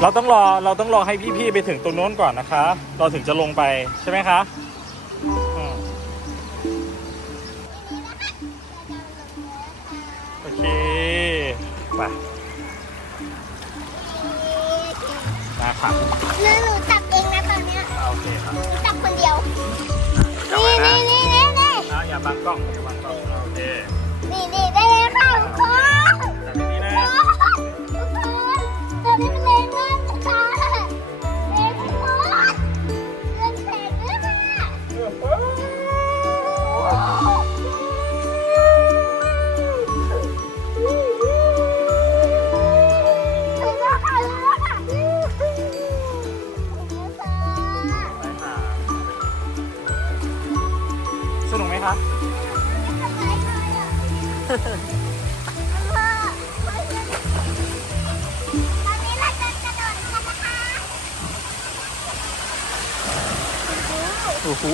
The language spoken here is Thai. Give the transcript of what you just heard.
เราต้องรอเราต้องรอให้พี่ๆไปถึงตรงโน้นก่อนนะคะ เราถึงจะลงไปใช่ไหมคะอืมโอเคไปมาค่ะหนูหนูจับเองนะตอนเนี้ยโอเคครับหนูจับคนเดียว จับไว้นี่นะนี่นี่นี่นี่นะอย่าบังกล้องอย่าบังกล้องโอเค นี่นี่ได้เลย คะ โอ้โห